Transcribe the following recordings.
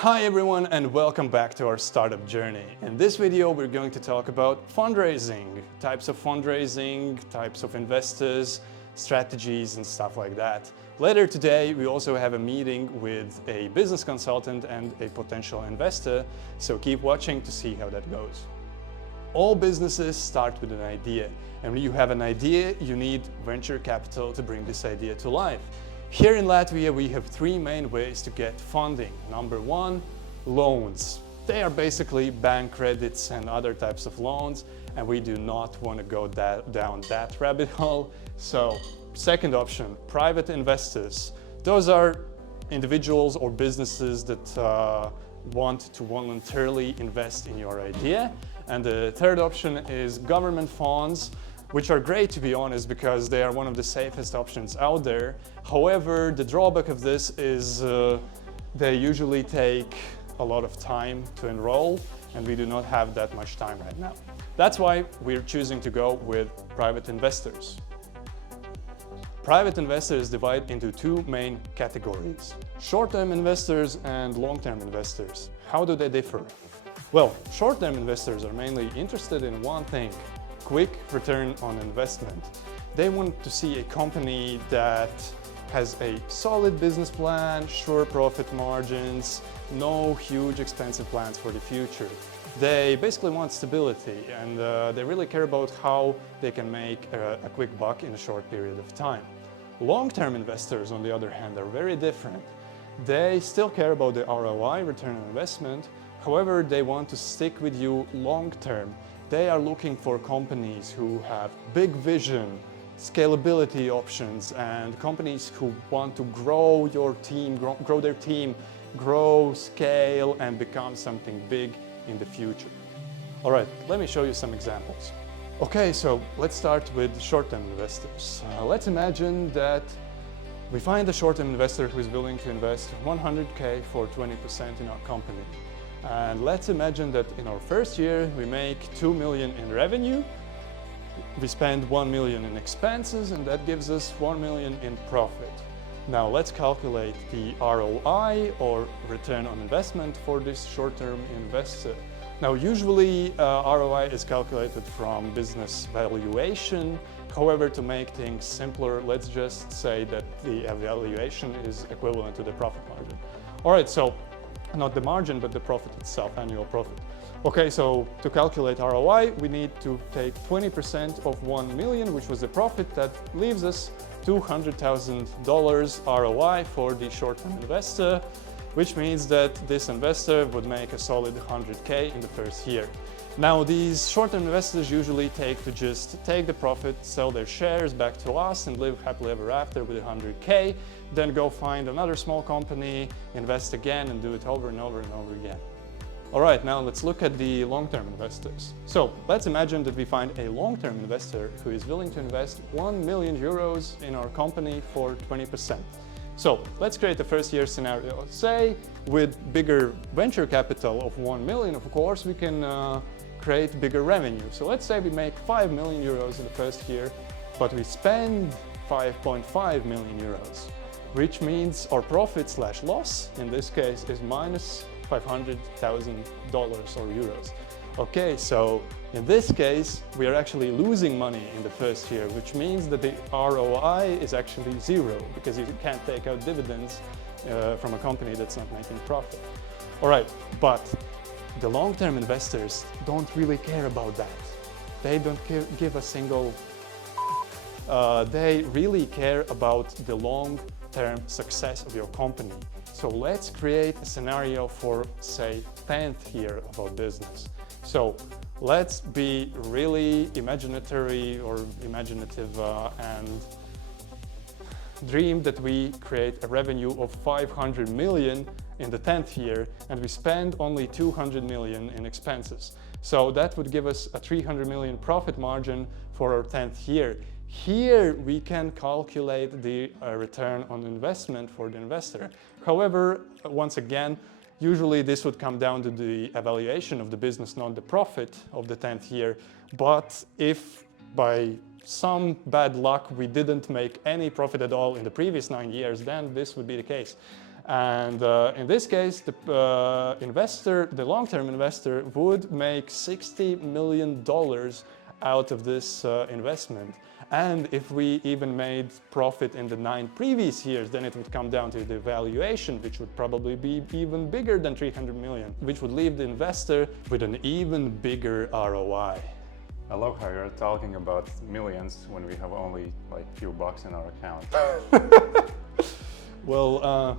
Hi everyone and welcome back to our startup journey. In this video we're going to talk about fundraising, types of investors, strategies and stuff like that. Later today we also have a meeting with a business consultant and a potential investor, so keep watching to see how that goes. All businesses start with an idea, and when you have an idea you need venture capital to bring this idea to life. Here in Latvia we have three main ways to get funding. Number one, loans. They are basically bank credits and other types of loans, and we do not want to go down that rabbit hole. So second option, private investors. Those are individuals or businesses that want to voluntarily invest in your idea. And the third option is government funds, which are great to be honest because they are one of the safest options out there. However, the drawback of this is they usually take a lot of time to enroll, and we do not have that much time right now. That's why we're choosing to go with private investors. Private investors divide into two main categories: short-term investors and long-term investors. How do they differ? Well, short-term investors are mainly interested in one thing: quick return on investment. They want to see a company that has a solid business plan, sure profit margins, no huge expensive plans for the future. They basically want stability, and they really care about how they can make a quick buck in a short period of time. Long-term investors, on the other hand, are very different. They still care about the ROI, return on investment. However, they want to stick with you long-term. They are looking for companies who have big vision, scalability options, and companies who want to grow your team, grow their team, grow, scale, and become something big in the future. All right, let me show you some examples. Okay, so let's start with short-term investors. Let's imagine that we find a short-term investor who is willing to invest 100K for 20% in our company. And let's imagine that in our first year we make 2 million in revenue, we spend 1 million in expenses, and that gives us 1 million in profit. Now let's calculate the ROI, or return on investment, for this short-term investor. Now usually ROI is calculated from business valuation. However, to make things simpler, let's just say that the valuation is equivalent to the profit margin. All right, so not the margin, but the profit itself, annual profit. Okay, so to calculate ROI, we need to take 20% of 1 million, which was the profit. That leaves us $200,000 ROI for the short-term investor, which means that this investor would make a solid 100K in the first year. Now, these short-term investors usually take the profit, sell their shares back to us, and live happily ever after with 100K, then go find another small company, invest again, and do it over and over and over again. All right, now let's look at the long-term investors. So let's imagine that we find a long-term investor who is willing to invest 1 million euros in our company for 20%. So let's create a first-year scenario. Say with bigger venture capital of 1 million, of course, we can create bigger revenue. So let's say we make 5 million euros in the first year, but we spend 5.5 million euros, which means our profit / loss in this case is minus $500,000 or euros. Okay, so in this case, we are actually losing money in the first year, which means that the ROI is actually zero, because you can't take out dividends from a company that's not making profit. All right, but the long-term investors don't really care about that. They don't give a single. They really care about the long-term success of your company. So let's create a scenario for, say, 10th year of our business. So let's be really imaginative and dream that we create a revenue of 500 million in the 10th year, and we spend only 200 million in expenses. So that would give us a 300 million profit margin for our 10th year. Here we can calculate the return on investment for the investor. However, once again, usually this would come down to the evaluation of the business, not the profit of the 10th year. But if by some bad luck we didn't make any profit at all in the previous 9 years, then this would be the case. And in this case, the long-term investor would make $60 million out of this investment. And if we even made profit in the 9 previous years, then it would come down to the valuation, which would probably be even bigger than 300 million, which would leave the investor with an even bigger ROI. I love how you're talking about millions when we have only like few bucks in our account. Well,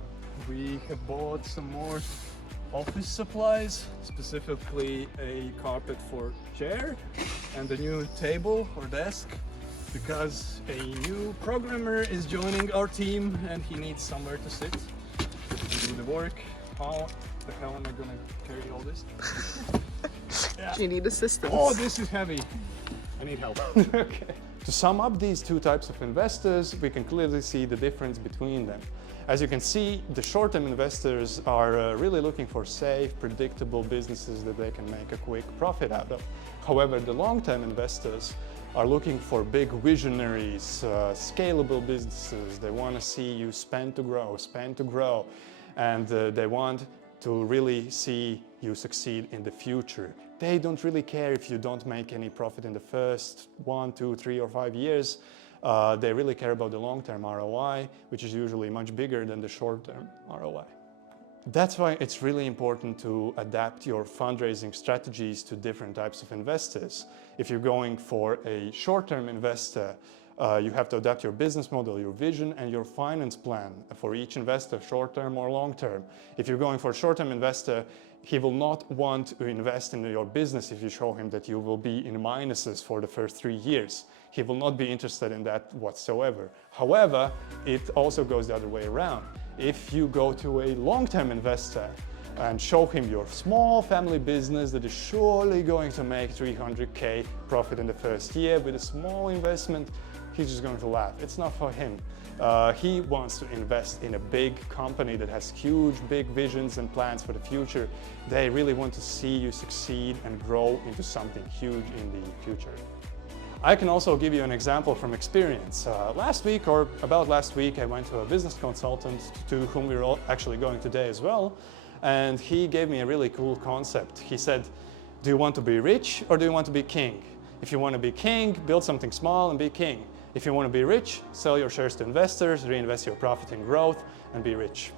we have bought some more office supplies, specifically a carpet for chair and a new table or desk, because a new programmer is joining our team and he needs somewhere to sit and do the work. How the hell am I gonna carry all this? Yeah. You need assistance. Oh, this is heavy. I need help. Okay. To sum up these two types of investors, we can clearly see the difference between them. As you can see, the short-term investors are really looking for safe, predictable businesses that they can make a quick profit out of. However, the long-term investors are looking for big visionaries, scalable businesses. They want to see you spend to grow, and they want to really see you succeed in the future. They don't really care if you don't make any profit in the first 1, 2, 3, or 5 years. They really care about the long-term ROI, which is usually much bigger than the short-term ROI. That's why it's really important to adapt your fundraising strategies to different types of investors. If you're going for a short-term investor, you have to adapt your business model, your vision, and your finance plan for each investor, short-term or long-term. If you're going for a short-term investor, he will not want to invest in your business if you show him that you will be in minuses for the first 3 years. He will not be interested in that whatsoever. However, it also goes the other way around. If you go to a long-term investor and show him your small family business that is surely going to make 300K profit in the first year with a small investment, he's just going to laugh. It's not for him. He wants to invest in a big company that has huge, big visions and plans for the future. They really want to see you succeed and grow into something huge in the future. I can also give you an example from experience. Last week, I went to a business consultant to whom we're all actually going today as well, and he gave me a really cool concept. He said, do you want to be rich or do you want to be king? If you want to be king, build something small and be king. If you want to be rich, sell your shares to investors, reinvest your profit in growth, and be rich.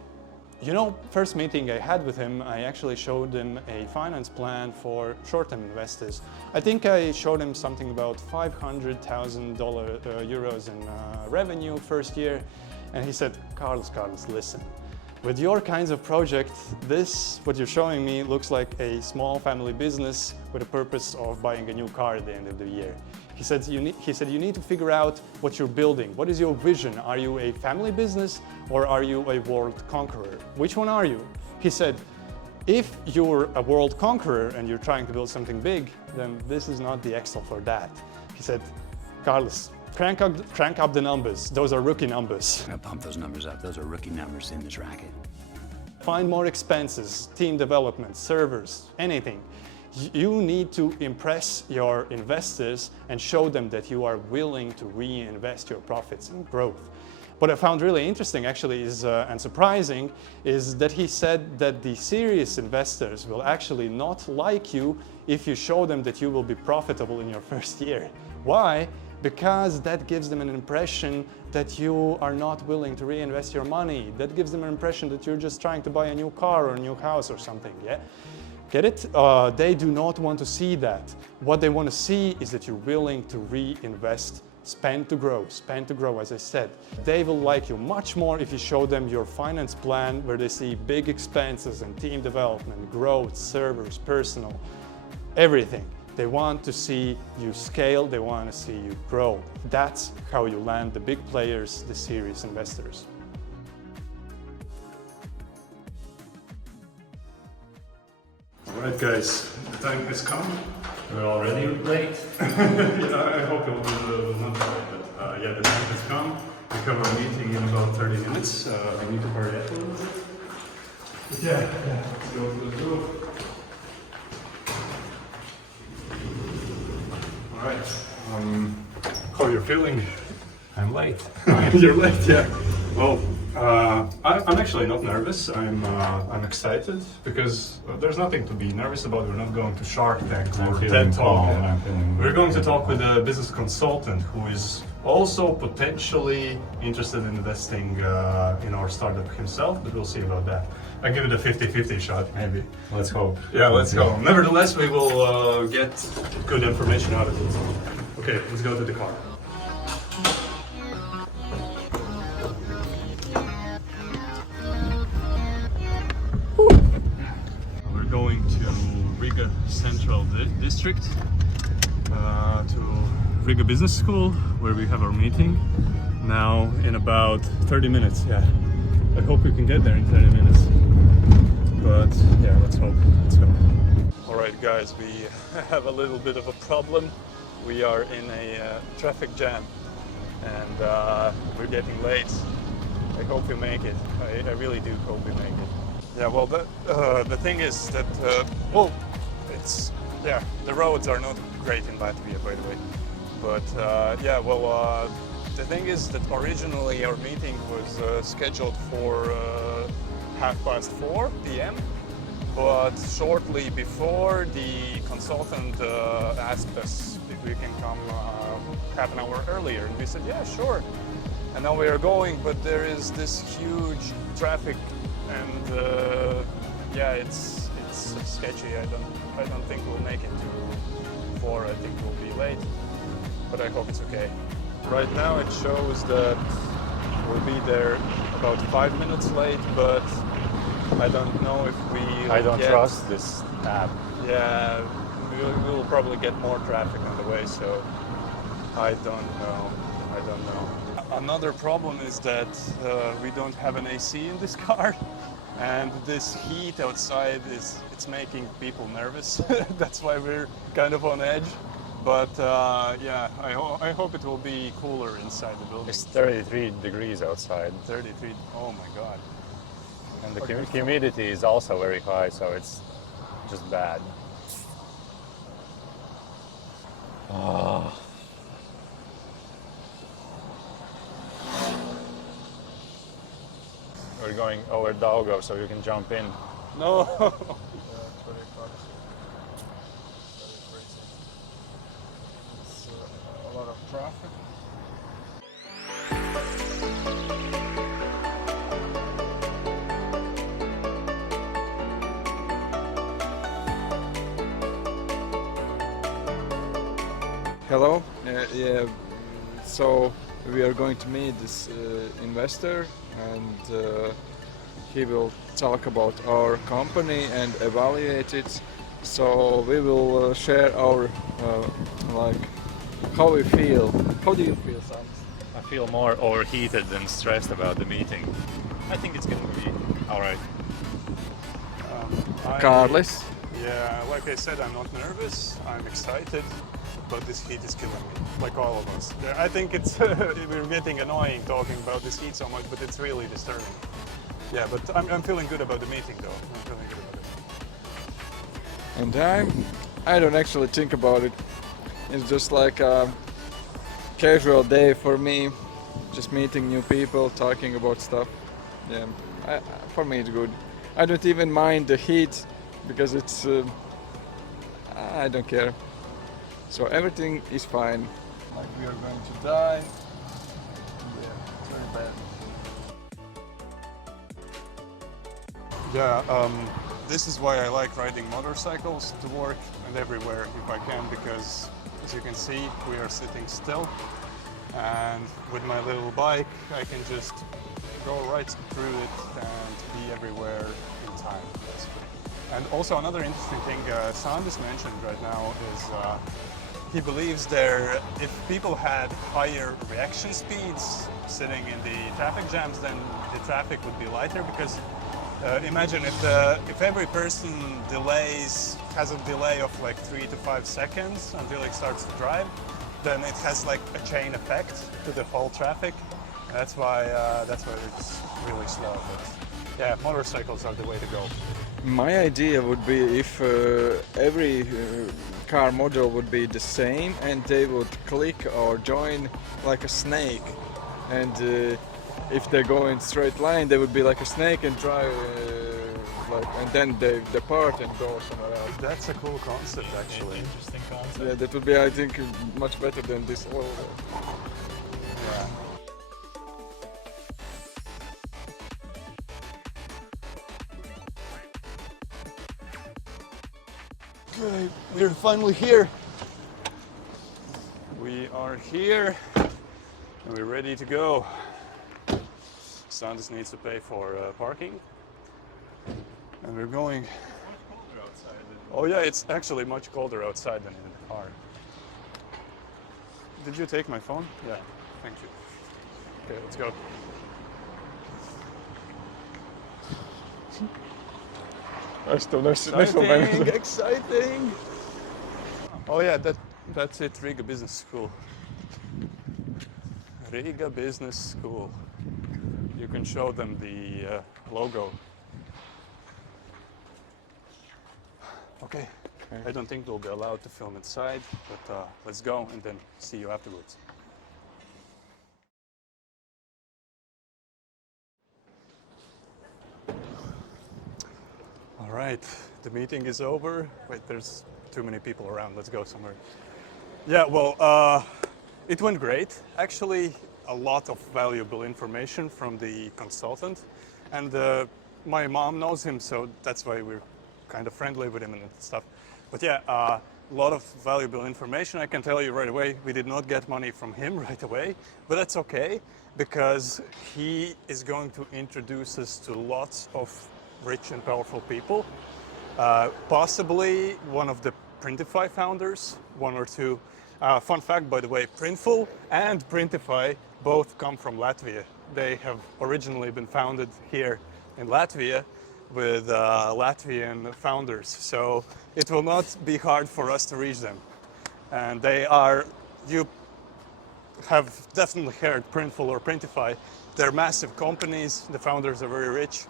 You know, first meeting I had with him, I actually showed him a finance plan for short-term investors. I think I showed him something about 500,000 euros in revenue first year, and he said, Carlos, listen, with your kinds of projects, what you're showing me looks like a small family business with a purpose of buying a new car at the end of the year. He said you need to figure out what you're building. What is your vision? Are you a family business or are you a world conqueror? Which one are you? He said, if you're a world conqueror and you're trying to build something big, then this is not the Excel for that. He said, Carlos, crank up the numbers. Those are rookie numbers. I'm gonna pump those numbers up. Those are rookie numbers in this racket. Find more expenses, team development, servers, anything. You need to impress your investors and show them that you are willing to reinvest your profits in growth. What I found really interesting actually and surprising is that he said that the serious investors will actually not like you if you show them that you will be profitable in your first year. Why? Because that gives them an impression that you are not willing to reinvest your money. That gives them an impression that you're just trying to buy a new car or a new house or something, yeah? Get it? They do not want to see that. What they want to see is that you're willing to reinvest, spend to grow, as I said. They will like you much more if you show them your finance plan where they see big expenses and team development, growth, servers, personal, everything. They want to see you scale, they want to see you grow. That's how you land the big players, the serious investors. Alright guys, the time has come. We're already late. Yeah, I hope it will not be late, but yeah, the time has come. We have a meeting in about 30 minutes. I need to hurry up a little bit. But yeah, let's go. Alright, how are you feeling? I'm late. You're late, yeah. Well, I'm actually not nervous. I'm excited because there's nothing to be nervous about. We're not going to Shark Tank or TED Talk. We're going to talk with a business consultant who is also potentially interested in investing in our startup himself, but we'll see about that. I give it a 50-50 shot, maybe. Let's hope. Yeah, let's go. Nevertheless, we will get good information out of it. Okay, let's go to the car. We're going to Riga Central District, to Riga Business School, where we have our meeting now in about 30 minutes. Yeah, I hope we can get there in 30 minutes. But yeah, let's hope. Let's go. All right, guys, we have a little bit of a problem. We are in a traffic jam, and we're getting late. I hope we make it. I really do hope we make it. Yeah, well, the thing is that, well, it's, yeah, the roads are not great in Latvia, by the way. But yeah, well, the thing is that originally our meeting was scheduled for 4:30 p.m. But shortly before, the consultant asked us if we can come half an hour earlier, and we said, yeah, sure. And now we are going, but there is this huge traffic, and yeah, it's sketchy. I don't think we'll make it to 4. I think we'll be late, but I hope it's okay. Right now it shows that we'll be there about 5 minutes late, but I don't know if we. I don't trust this app. Yeah, we'll probably get more traffic on the way, so I don't know. Another problem is that we don't have an AC in this car, and this heat outside it's making people nervous. That's why we're kind of on edge. But yeah, I hope it will be cooler inside the building. It's 33 degrees outside. 33. Oh my God. And the humidity is also very high, so it's just bad. Oh. We're going over Daugava, so you can jump in. No. Yeah, it's very hot. Very crazy. It's a lot of traffic. Hello. Yeah. So we are going to meet this investor, and he will talk about our company and evaluate it. So we will share our like how we feel. How do you feel, Sam? I feel more overheated than stressed about the meeting. I think it's gonna be all right. Carlos. Yeah, like I said, I'm not nervous. I'm excited, but this heat is killing me, like all of us. I think it's we're getting annoying talking about this heat so much, but it's really disturbing. Yeah, but I'm feeling good about the meeting, though. I'm feeling good about it. And I don't actually think about it. It's just like a casual day for me, just meeting new people, talking about stuff. Yeah, for me it's good. I don't even mind the heat because it's I don't care. So everything is fine. Like we are going to die. Yeah, it's very bad. Yeah, this is why I like riding motorcycles to work and everywhere if I can, because as you can see, we are sitting still, and with my little bike, I can just go right through it and be everywhere in time, basically. And also another interesting thing Sandis mentioned right now is he believes if people had higher reaction speeds sitting in the traffic jams, then the traffic would be lighter, because imagine if every person has a delay of like 3 to 5 seconds until it starts to drive, then it has like a chain effect to the whole traffic. That's why it's really slow. But yeah, motorcycles are the way to go. My idea would be if every car model would be the same, and they would click or join like a snake, and if they go in straight line, they would be like a snake and try, and then they depart and go somewhere else. That's a cool concept, actually. Interesting concept. Yeah, that would be, I think, much better than this oil. Yeah. Okay, we're finally here. We are here and we're ready to go. Son just needs to pay for parking. And we're going. Oh yeah, it's actually much colder outside than in the car. Did you take my phone? Yeah, thank you. Okay, let's go. Exciting, exciting. Oh yeah, that's it, Riga Business School. Riga Business School. You can show them the logo. Okay, I don't think we'll be allowed to film inside, but let's go and then see you afterwards. All right, the meeting is over. Wait, there's too many people around. Let's go somewhere. Yeah, well, it went great. Actually, a lot of valuable information from the consultant. And my mom knows him, so that's why we're kind of friendly with him and stuff. But yeah, a lot of valuable information. I can tell you right away, we did not get money from him right away, but that's okay, because he is going to introduce us to lots of rich and powerful people. Possibly one of the Printify founders, one or two. Fun fact, by the way, Printful and Printify both come from Latvia. They have originally been founded here in Latvia with Latvian founders. So it will not be hard for us to reach them. And they are, you have definitely heard Printful or Printify. They're massive companies, the founders are very rich,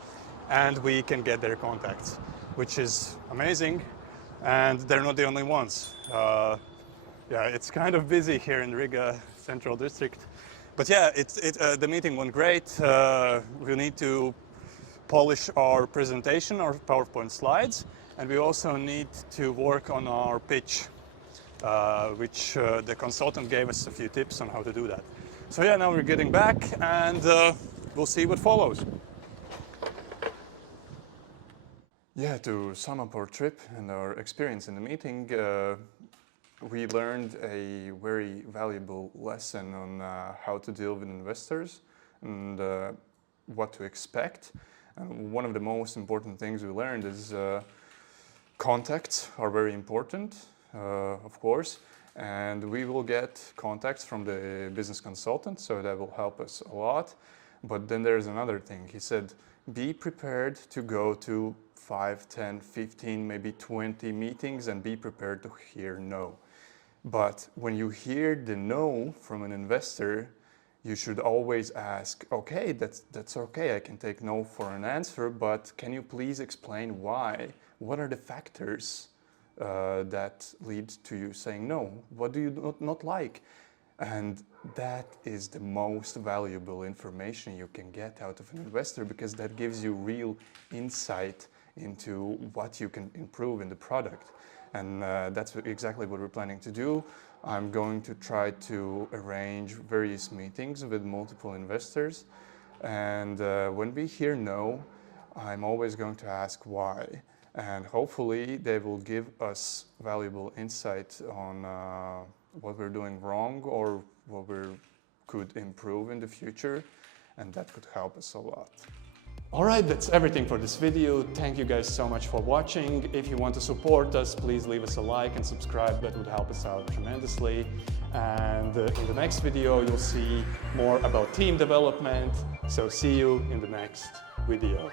and we can get their contacts, which is amazing. And they're not the only ones. Yeah, it's kind of busy here in Riga Central District. But yeah, the meeting went great. We need to polish our presentation, our PowerPoint slides, and we also need to work on our pitch, which the consultant gave us a few tips on how to do that. So yeah, now we're getting back, and we'll see what follows. Yeah, to sum up our trip and our experience in the meeting, we learned a very valuable lesson on how to deal with investors and what to expect. And one of the most important things we learned is contacts are very important, of course, and we will get contacts from the business consultant, so that will help us a lot. But then there's another thing. He said, be prepared to go to 5, 10, 15, maybe 20 meetings and be prepared to hear no. But when you hear the no from an investor, you should always ask, okay, that's okay, I can take no for an answer, but can you please explain why? What are the factors that lead to you saying no? What do you not like? And that is the most valuable information you can get out of an investor, because that gives you real insight into what you can improve in the product. And that's exactly what we're planning to do. I'm going to try to arrange various meetings with multiple investors. And when we hear no, I'm always going to ask why. And hopefully they will give us valuable insight on what we're doing wrong or what we could improve in the future. And that could help us a lot. All right, that's everything for this video. Thank you guys so much for watching. If you want to support us, please leave us a like and subscribe. That would help us out tremendously. And in the next video, you'll see more about team development. So see you in the next video.